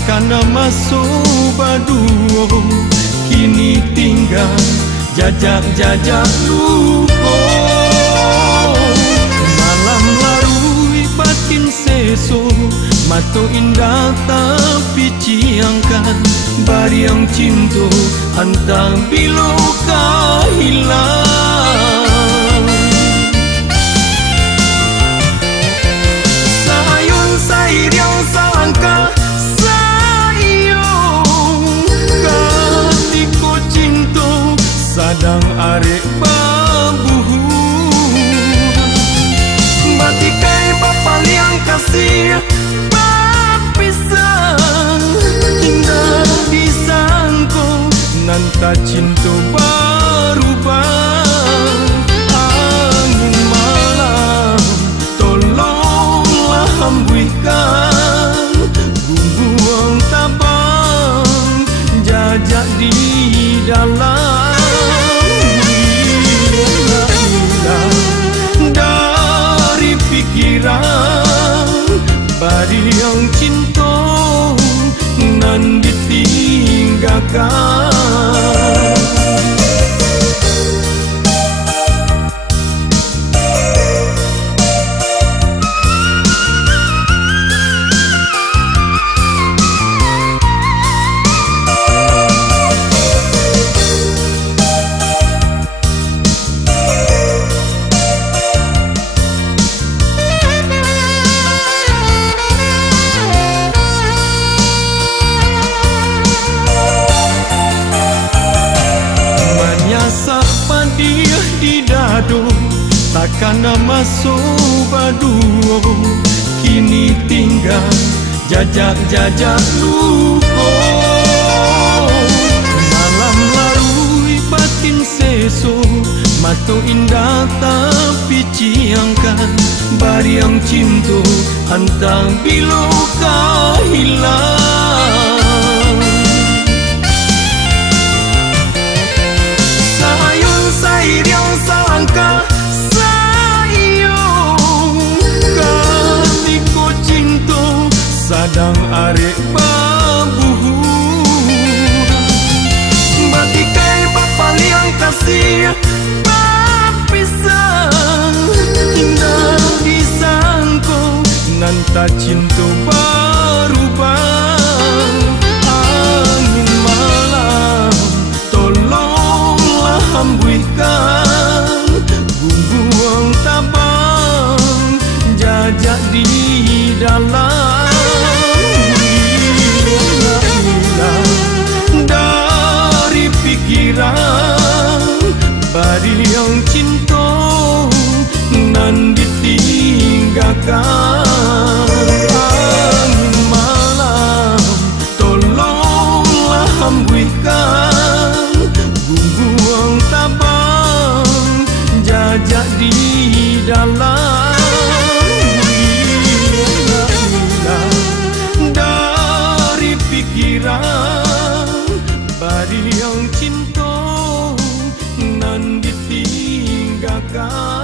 takkan masuk baduo, kini tinggal jajak-jajak luko. Malam larui batin seso, mato indah tapi ciangkan, bariang cinta antang biloka hilang. Sayun sayriang salangka sayong, katiko cinta sadang arek babuhu. Batikai papaliang kasih papisang, indah disangko nanta cinta berubah. Angin malam tolonglah hembuskan, buang tabang jajak di dalam. Dari pikiran bariang cinta nan ditinggalkan. Takkan masuk baduo, kini tinggal jajak-jajak luko. Malam larui batin seso, mato indah tapi ciangkan, bariang cinta antang biloka hilang. Sayun sayriang salangka sadang arek babuhu. Batikai papaliang kasih papisang, indah disangko nanta cinta berubah. Angin malam tolonglah hembuskan, buang tabang jajak di dalam. Bariang cinta nan ditinggalkan. Angin malam tolonglah hembuskan, buang tabang jajak di dalam. Dari pikiran bariang cinta nan ditinggalkan.